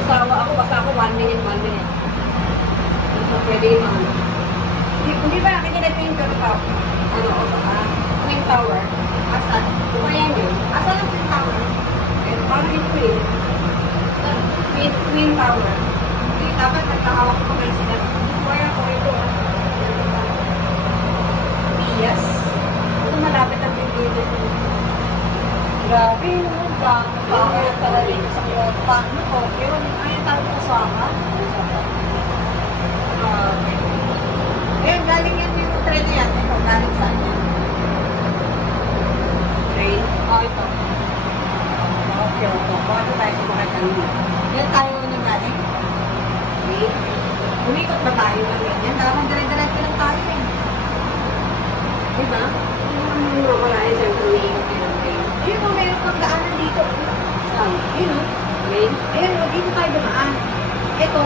Sasawa ako, basta ako 1 minute, 1 minute. So, pwede yung mga... Hindi ba nakikita ko yung tower? Ano, Twin Tower. Asan? Ayan yun. Asan ang Twin Tower? Eh, parang ito eh. Twin Tower. Hindi, dapat nagkahawak ko ngayon sila. Kaya ko ito. Yes. Ito malapit ang pinili. Grabe, naman ba? Bakit talaga dito sa mga Paano ko? Yun, ayun tayo kasama. Eh, galing yan yung train na yan. Ito, galing saan yan? train? Oh, ito. Okay, okay. Paano tayo kumakit kanina? Yan tayo nung galing. Okay. Umikot ba tayo ng ganyan? Dapat dire-diretso lang tayo eh. Diba? Ano wala yung siyempre umiikot yung train? Ayun o, mayroon pagdaanan dito. Saan? Yun o. Train? Ayun o, dito tayo dumaan. Ito,